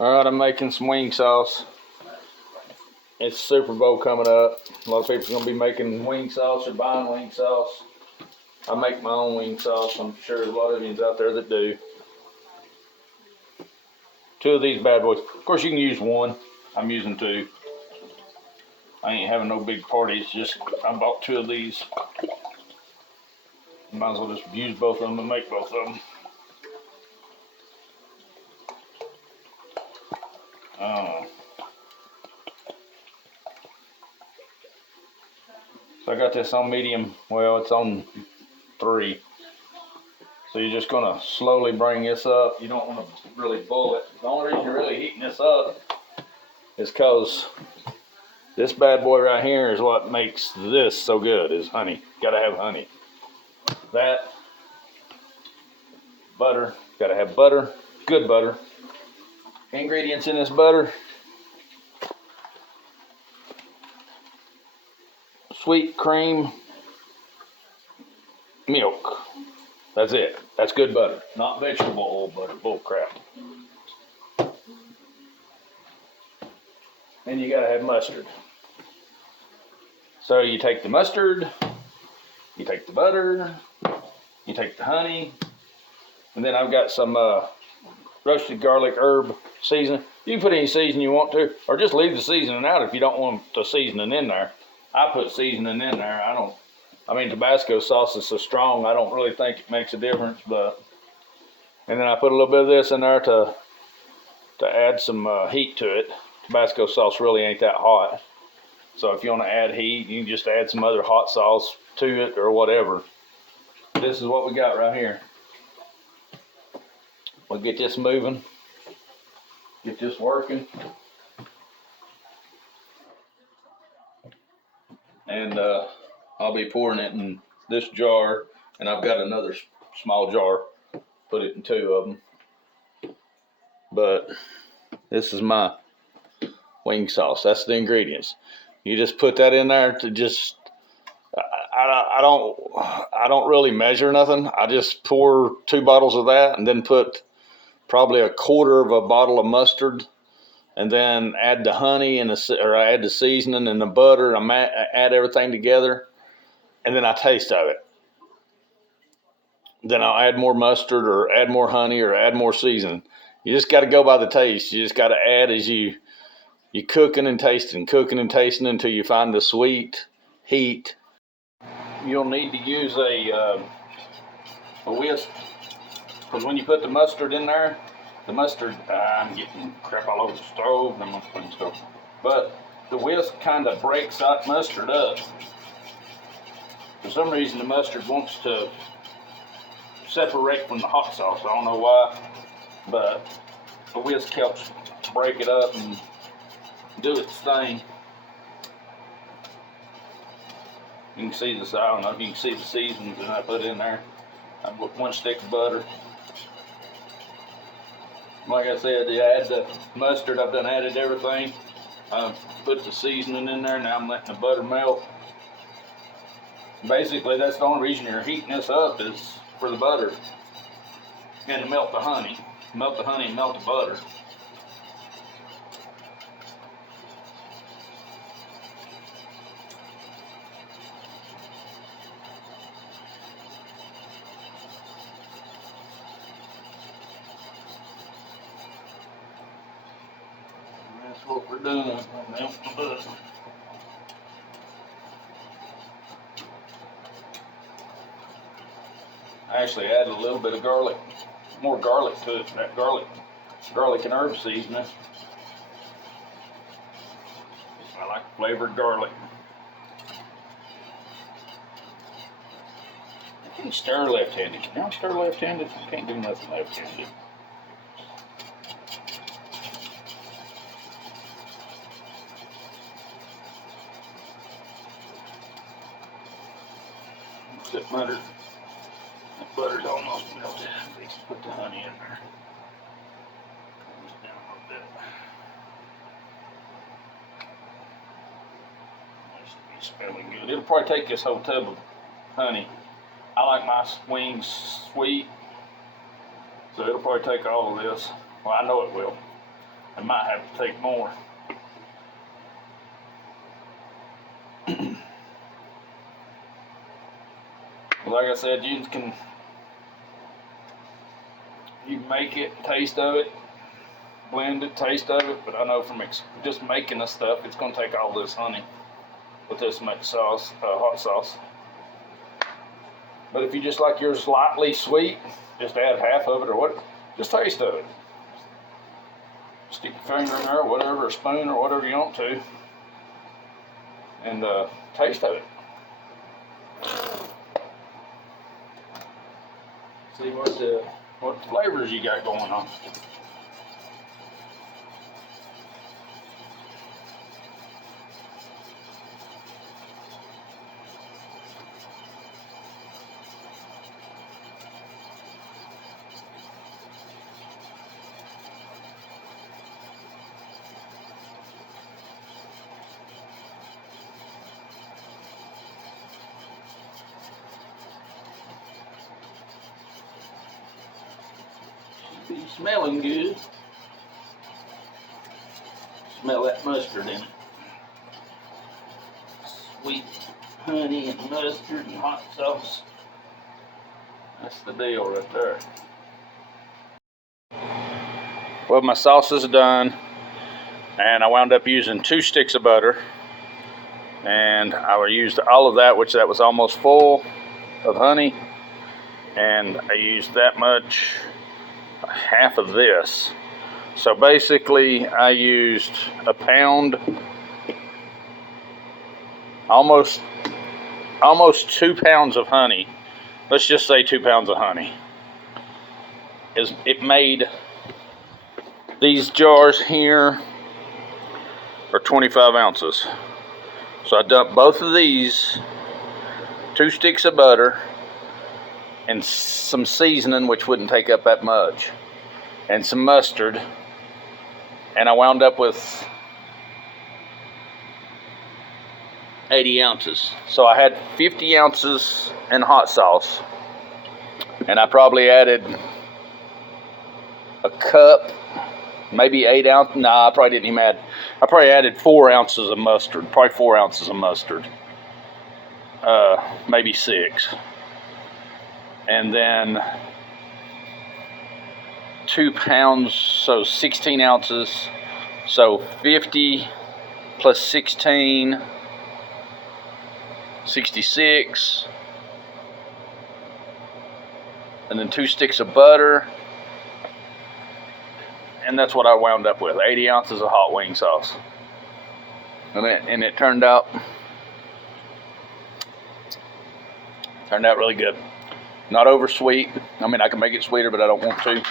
Alright, I'm making some wing sauce. It's Super Bowl coming up. A lot of people are going to be making wing sauce or buying wing sauce. I make my own wing sauce. I'm sure there's a lot of you out there that do. 2 of these bad boys. Of course, you can use 1. I'm using 2. I ain't having no big parties. Just I bought 2 of these. Might as well just use both of them and make both of them. So I got this on medium. Well, it's on 3. So you're just gonna slowly bring this up. You don't want to really boil it. The only reason you're really heating this up is because this bad boy right here is what makes this so good, is honey. Gotta have honey. That, butter, gotta have butter, good butter. Ingredients in this butter: sweet cream, milk. That's it. That's good butter, not vegetable oil butter. Bull crap. And you gotta have mustard. So you take the mustard, you take the butter, you take the honey, and then I've got some roasted garlic herb seasoning. You can put any seasoning you want to, or just leave the seasoning out if you don't want the seasoning in there. I put seasoning in there. I mean, Tabasco sauce is so strong, I don't really think it makes a difference. But and then I put a little bit of this in there to add some heat to it. Tabasco sauce really ain't that hot, so if you want to add heat, you can just add some other hot sauce to it or whatever. This is what we got right here. We'll get this moving, get this working, and I'll be pouring it in this jar, and I've got another small jar. Put it in 2 of them. But this is my wing sauce. That's the ingredients. You just put that in there to just. I don't really measure nothing. I just pour 2 bottles of that, and then put probably a 1/4 of a bottle of mustard, and then add the honey and or add the seasoning and the butter. I add everything together, and then I taste of it. Then I'll add more mustard or add more honey or add more seasoning. You just got to go by the taste. You just got to add as you cooking and tasting until you find the sweet heat. You'll need to use a whisk, because when you put the mustard in there, the mustard, I'm getting crap all over the stove, and I'm gonna put it in the stove. But the whisk kind of breaks that mustard up. For some reason, the mustard wants to separate from the hot sauce. I don't know why, but the whisk helps break it up and do its thing. You can see this. I don't know if you can see the seasonings that I put in there. I put 1 stick of butter. Like I said, you add the mustard. I've done added everything. Put the seasoning in there. Now I'm letting the butter melt. Basically, that's the only reason you're heating this up, is for the butter and to melt the honey. Melt the honey and melt the butter. And that's what we're doing. Melt the butter. I actually added a little bit of garlic, more garlic to it. That garlic and herb seasoning. I like flavored garlic. I can stir left-handed. Can I stir left-handed? I can't do nothing left-handed. That butter's almost melted. Let's put the honey in there. Down a little bit. That should be smelling good. It'll probably take this whole tub of honey. I like my wings sweet, so it'll probably take all of this. Well, I know it will. I might have to take more. Like I said, you can make it, taste of it, blend it, taste of it, but I know from just making this stuff, it's going to take all this honey with this much sauce, hot sauce. But if you just like yours lightly sweet, just add half of it or what, just taste of it. Stick your finger in there or whatever, a spoon or whatever you want to, and taste of it. See what flavors you got going on. Be smelling good. Smell that mustard in it. Sweet honey and mustard and hot sauce. That's the deal right there. Well, my sauce is done, and I wound up using 2 sticks of butter, and I used all of that, which that was almost full of honey, and I used that much, half of this. So basically I used a pound, almost 2 pounds of honey. Let's just say 2 pounds of honey. It made these jars here are 25 ounces. So I dumped both of these, 2 sticks of butter, and some seasoning, which wouldn't take up that much, and some mustard, and I wound up with 80 ounces. So I had 50 ounces in hot sauce, and I probably added a cup, maybe 8 ounces. Nah, I probably didn't even add. I probably added 4 ounces of mustard, probably 4 ounces of mustard, maybe 6. And then 2 pounds, so 16 ounces. So 50 plus 16, 66. And then 2 sticks of butter. And that's what I wound up with, 80 ounces of hot wing sauce. And it turned out really good. Not over sweet. I mean, I can make it sweeter, but I don't want to.